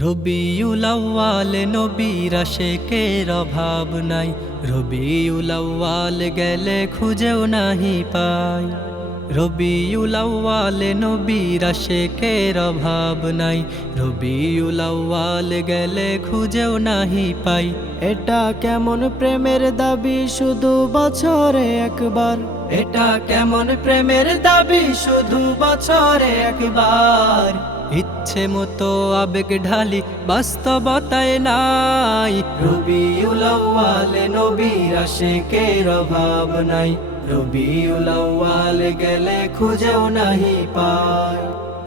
রবিউল আউয়াল নবীর আশেকের অভাব নাই। রবিউল আউয়াল গেলে খুঁজেও নাহি পাই। রবিউল আউয়াল নবীর আশেকের অভাব নাই। রবিউল আউয়াল গেলে খুঁজেও নাহি পাই। এটা কেমন প্রেমের দাবি শুধু বছরে একবার? এটা কেমন প্রেমের দাবি শুধু বছরে একবার? ইচ্ছে মতো আবেগ ঢালি বাস্তবতায় নাই। রবিউল আউয়াল নবীর আশেকের অভাব নাই। রবিউল আউয়াল গেলে খুঁজেও নাহি পাই।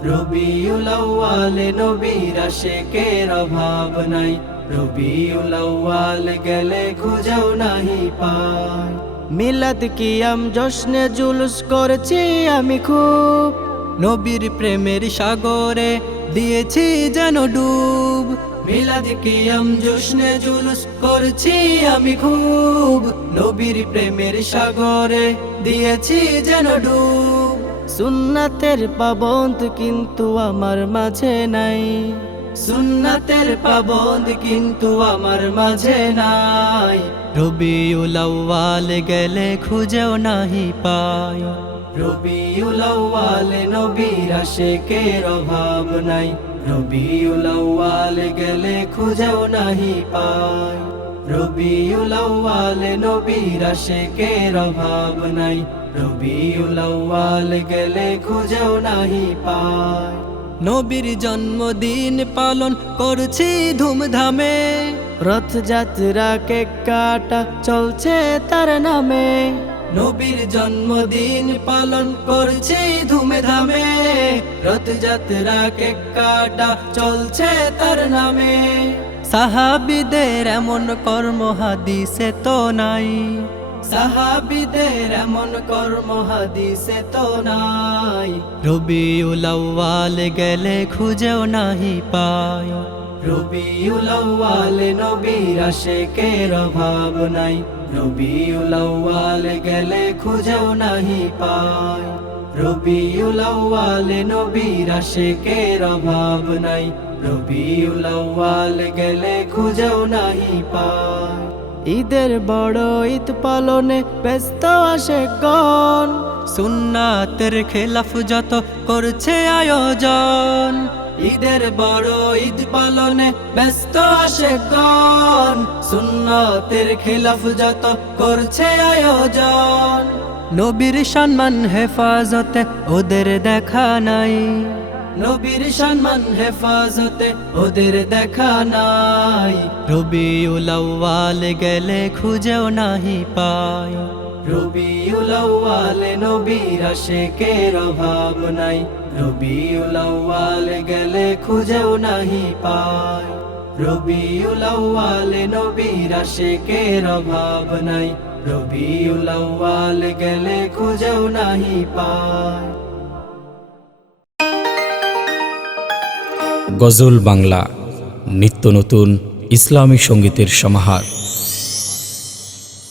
রবিউল আউয়াল নবীর আশেকের অভাব নাই। রবিউল আউয়াল গেলে খুঁজেও নাহি পাই। মিলাদ কিয়াম জশ্নে জুলুস করছি আমি খুব। নবীর প্রেমের সাগরে দিয়েছি যেন ডুব। করছি আমি খুব। প্রেমের দিয়েছি যেন সুন্নাতের পাবন্ত কিন্তু আমার মাঝে নাই। সুন্নাতের পাবন্দ কিন্তু আমার মাঝে নাই। রবিউল আউয়াল গেলে খুঁজেও নাহি পাই রবিউল আউয়াল নবীর আশেকের অভাব নাই। রবিউল আউয়াল গেলে খুঁজেও নাহি পাই। রবিউল আউয়াল নবীর আশেকের অভাব নাই। রবিউল আউয়াল গেলে খুঁজেও নাহি পাই। নবীর জন্মদিন পালন করছি ধুমধামে। রথযাত্রা কেক কাটা চলছে তার নামে। নবীর জন্মদিন পালন করছি ধুমধামে। রথযাত্রা কেক কাটা চলছে তার নামে। সাহাবিদের এমন কর্ম হাদিসে তো নাই। সাহাবিদের এমন কর্ম হাদিসে তো নাই। রবিউল আউয়াল গেলে খুঁজেও নাহি পায়। রবিউল আউয়াল নবীর আশেকের অভাব নাই। রবিউল আউয়াল গেলে খুঁজেও নাহি পায় রবিউল আউয়াল নবীর আশেকের অভাব নাই। রবিউল আউয়াল গেলে খুঁজেও নাহি পায় ঈদের বড় ঈদ পালনে ব্যস্ত আসে গণ সুন্নাতের খেলাফ যত করছে আয়োজন। ঈদের বড় ঈদ পালনে ব্যস্ত আসে গণ সুন্নাতের খেলাফ যত করছে আয়োজন। নবীর সম্মান হেফাজতে ওদের দেখা নাই। নবীর সম্মান হেফাজতে ওদের দেখা নাই। রবিউল আউয়াল গেলে খুঁজেও নাহি পায় রবিউল আউয়াল নবীর আশেকের অভাব নাই। রবিউল আউয়াল গেলে খুঁজেও নাহি পায়। রবিউল আউয়াল নবীর আশেকের অভাব নাই। রবিউল আউয়াল গেলে খুঁজেও নাহি পায়। গজল বাংলা, নিত্য নতুন ইসলামী সঙ্গীতের সমাহার।